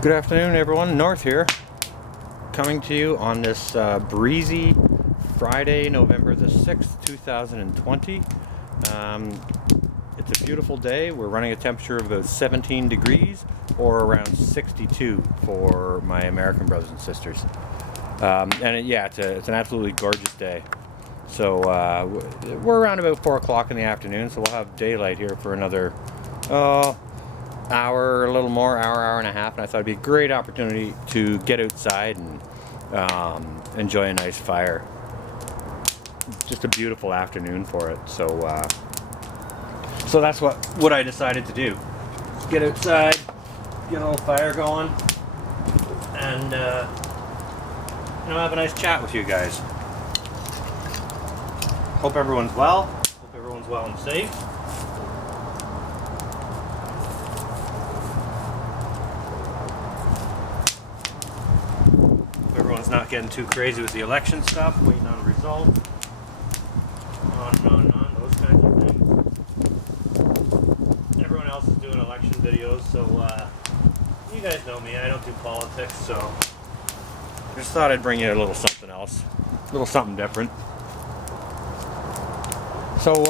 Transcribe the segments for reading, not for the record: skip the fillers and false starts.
Good afternoon, everyone. North here, coming to you on this breezy Friday, November the 6th, 2020. It's a beautiful day. We're running a temperature of about 17 degrees or around 62 for my American brothers and sisters. It's an absolutely gorgeous day. So we're around about 4 o'clock in the afternoon, so we'll have daylight here for another hour, a little more, hour and a half, and I thought it'd be a great opportunity to get outside and enjoy a nice fire. Just a beautiful afternoon for it. So that's what I decided to do. Get outside, get a little fire going, and have a nice chat with you guys. Hope everyone's well. Hope everyone's well and safe. Everyone's not getting too crazy with the election stuff, waiting on results, on, those kinds of things. Everyone else is doing election videos, so you guys know me, I don't do politics, so I just thought I'd bring you a little something else, a little something different. So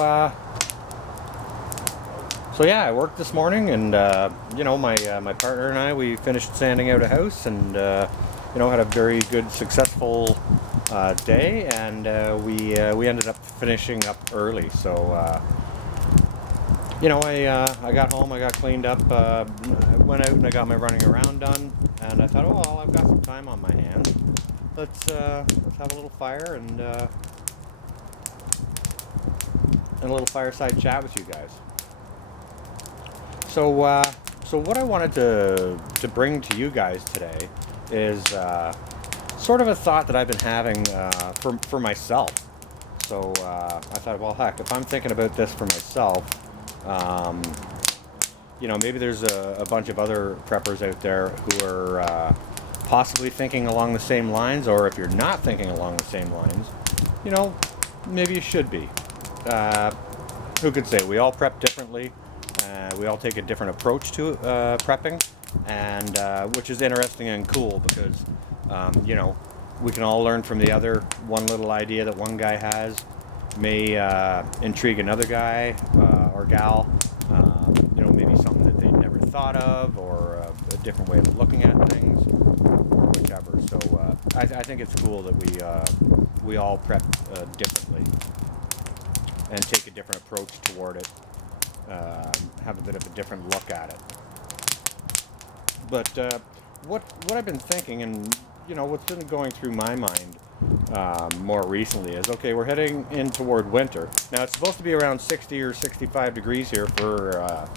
yeah, I worked this morning, and my partner and I, we finished sanding out a house, and had a very good, successful day, and we ended up finishing up early. So I got home, I got cleaned up, I went out and I got my running around done, and I thought, oh well, I've got some time on my hands. Let's have a little fire and a little fireside chat with you guys. So what I wanted to bring to you guys today is sort of a thought that I've been having for myself. So I thought, well, heck, if I'm thinking about this for myself, maybe there's a bunch of other preppers out there who are possibly thinking along the same lines, or if you're not thinking along the same lines, maybe you should be. Who could say? We all prep differently. We all take a different approach to prepping, and which is interesting and cool because, we can all learn from the other. One little idea that one guy has may intrigue another guy or gal, maybe something that they never thought of, or a different way of looking at things, whichever. So I think it's cool that we all prep differently and take a different approach toward it, have a bit of a different look at it. But what I've been thinking, and what's been going through my mind more recently is, okay, we're heading in toward winter. Now it's supposed to be around 60 or 65 degrees here for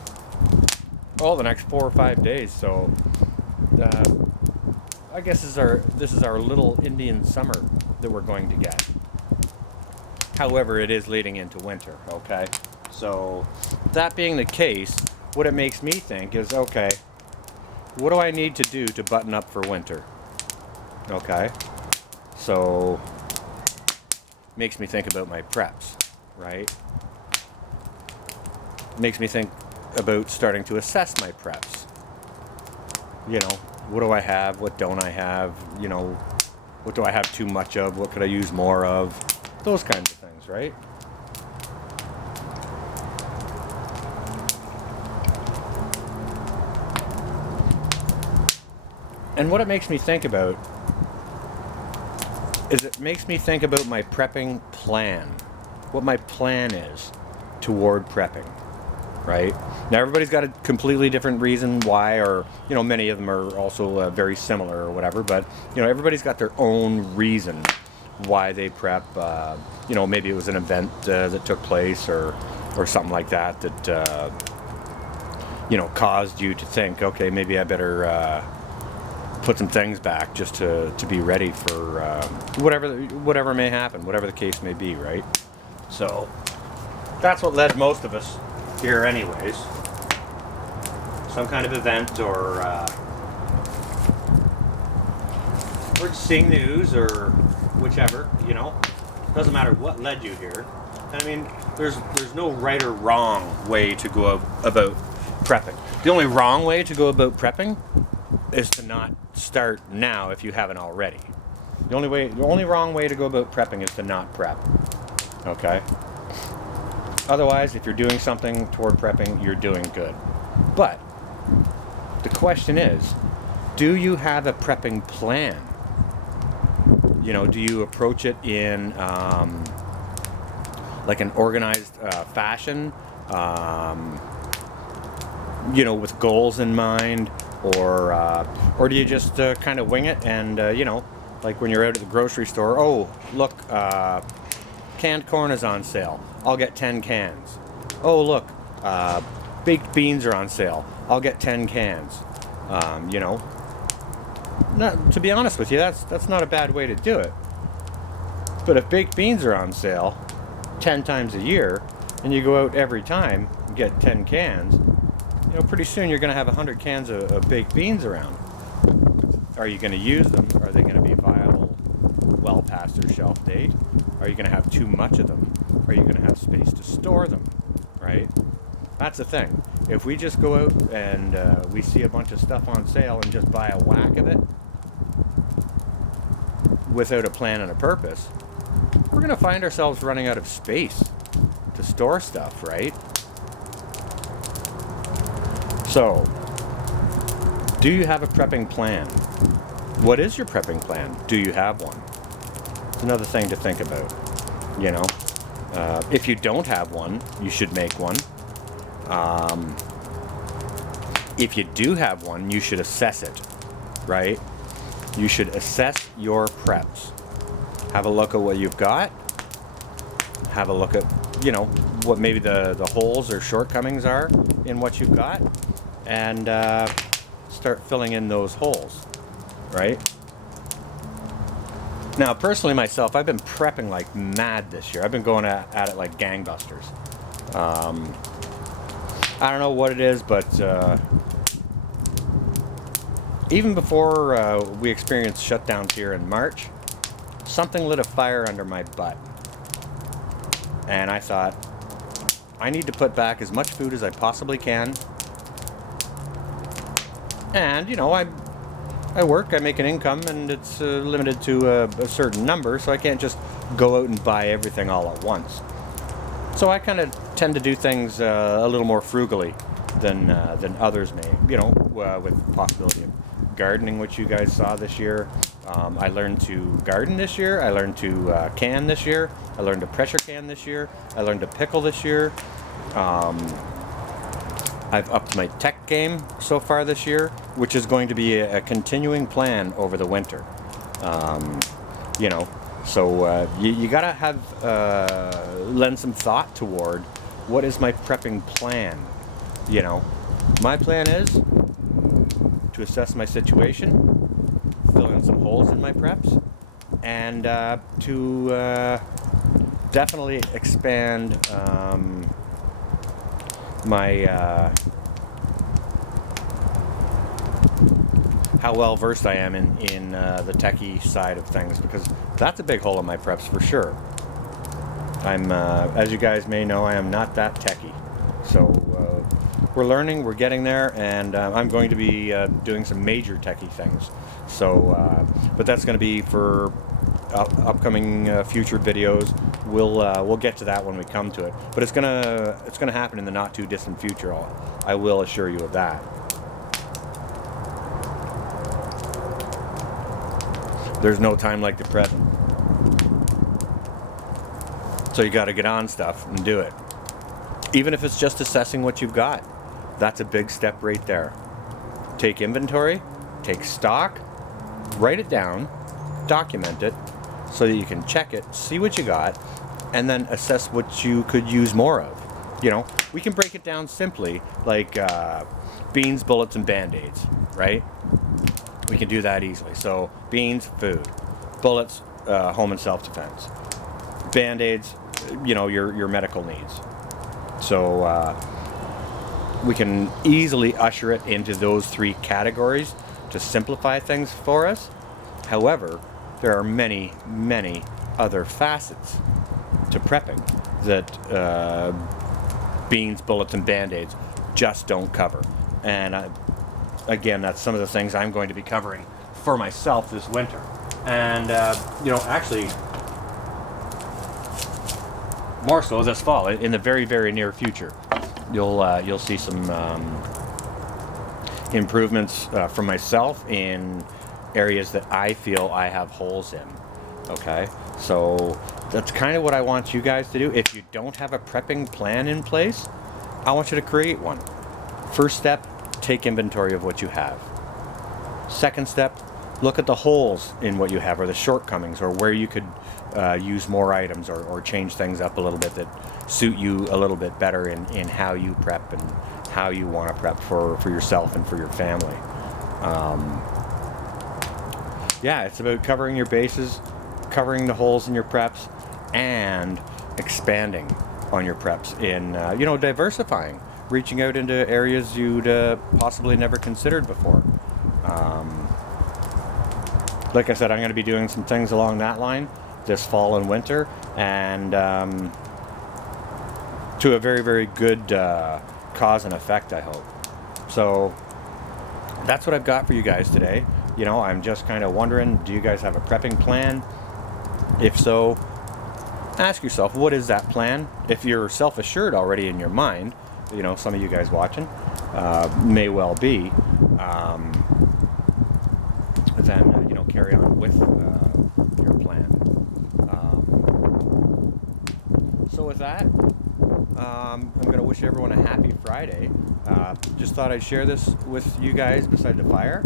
the next 4 or 5 days. So I guess this is our little Indian summer that we're going to get. However, it is leading into winter, okay? So, that being the case, what it makes me think is, okay, what do I need to do to button up for winter? Okay? So, makes me think about my preps, right? Makes me think about starting to assess my preps. What do I have? What don't I have? What do I have too much of? What could I use more of? Those kinds of things, right? And what it makes me think about is it makes me think about my prepping plan. What my plan is toward prepping, right? Now everybody's got a completely different reason why, or many of them are also very similar or whatever, but everybody's got their own reason why they prep. Maybe it was an event that took place or something like that caused you to think, okay, maybe I better put some things back just to be ready for whatever may happen, whatever the case may be, right? So that's what led most of us here anyways. Some kind of event, or just seeing news, or whichever, doesn't matter what led you here. I mean, there's no right or wrong way to go about prepping. The only wrong way to go about prepping is to not start now if you haven't already. The only wrong way to go about prepping is to not prep. Okay? Otherwise, if you're doing something toward prepping, you're doing good. But the question is, do you have a prepping plan? You know, do you approach it in like an organized fashion? You know, with goals in mind, or do you just kind of wing it and you know, like when you're out at the grocery store, oh look, canned corn is on sale, I'll get 10 cans. Oh look, baked beans are on sale, I'll get 10 cans. You know, to be honest with you, that's not a bad way to do it. But if baked beans are on sale 10 times a year, and you go out every time and get 10 cans, you know, pretty soon you're going to have 100 cans of baked beans around. Are you going to use them? Are they going to be viable well past their shelf date? Are you going to have too much of them? Are you going to have space to store them? Right? That's the thing. If we just go out and we see a bunch of stuff on sale and just buy a whack of it without a plan and a purpose, we're going to find ourselves running out of space to store stuff, right? So, do you have a prepping plan? What is your prepping plan? Do you have one? It's another thing to think about, you know. If you don't have one, you should make one. If you do have one, you should assess it, right? You should assess your preps. Have a look at what you've got. Have a look at, you know, what maybe the holes or shortcomings are in what you've got, and start filling in those holes, right? Now, personally myself, I've been prepping like mad this year. I've been going at it like gangbusters. I don't know what it is, but even before we experienced shutdowns here in March, something lit a fire under my butt. And I thought, I need to put back as much food as I possibly can. And, you know, I work, I make an income, and it's limited to a certain number, so I can't just go out and buy everything all at once. So I kind of tend to do things a little more frugally than others may, you know, with the possibility of gardening, which you guys saw this year. I learned to garden this year. I learned to can this year. I learned to pressure can this year. I learned to pickle this year. I've upped my tech game so far this year, which is going to be a continuing plan over the winter. You know, so you gotta have lend some thought toward what is my prepping plan. You know, my plan is to assess my situation, fill in some holes in my preps, and to definitely expand my how well versed I am in the techie side of things, because that's a big hole in my preps for sure. I'm as you guys may know, I am not that techie, so we're learning, we're getting there, and I'm going to be doing some major techie things. So, but that's going to be for upcoming future videos. We'll get to that when we come to it. But it's gonna happen in the not too distant future. I will assure you of that. There's no time like the present. So you got to get on stuff and do it. Even if it's just assessing what you've got, that's a big step right there. Take inventory, take stock, write it down, document it, so that you can check it, see what you got, and then assess what you could use more of. You know, we can break it down simply, like beans, bullets, and Band-Aids, right? We can do that easily. So beans, food. Bullets, home and self-defense. Band-Aids, you know, your medical needs. So we can easily usher it into those three categories to simplify things for us. However, there are many, many other facets to prepping that beans, bullets, and Band-Aids just don't cover. And again, that's some of the things I'm going to be covering for myself this winter. And, actually, more so this fall, in the very, very near future, you'll see some improvements from myself in areas that I feel I have holes in. Okay, so that's kind of what I want you guys to do. If you don't have a prepping plan in place, I want you to create one. First step, take inventory of what you have. Second step, look at the holes in what you have, or the shortcomings, or where you could use more items, or change things up a little bit that suit you a little bit better in how you prep and how you want to prep for yourself and for your family. It's about covering your bases, covering the holes in your preps, and expanding on your preps in, diversifying, reaching out into areas you'd possibly never considered before. Like I said, I'm going to be doing some things along that line this fall and winter, and to a very, very good cause and effect, I hope. So that's what I've got for you guys today. I'm just kind of wondering, do you guys have a prepping plan? If so, ask yourself, what is that plan? If you're self-assured already in your mind, some of you guys watching may well be, then carry on with your plan. So with that, I'm going to wish everyone a happy Friday. Just thought I'd share this with you guys beside the fire,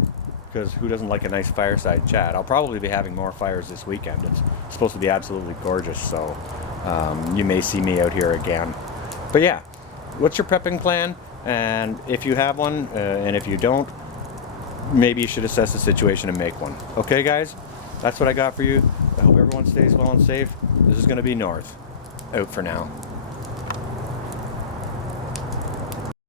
because who doesn't like a nice fireside chat? I'll probably be having more fires this weekend. It's supposed to be absolutely gorgeous, so you may see me out here again. But yeah, what's your prepping plan? And if you have one, and if you don't, maybe you should assess the situation and make one. Okay, guys? That's what I got for you. I hope everyone stays well and safe. This is going to be North. Out for now.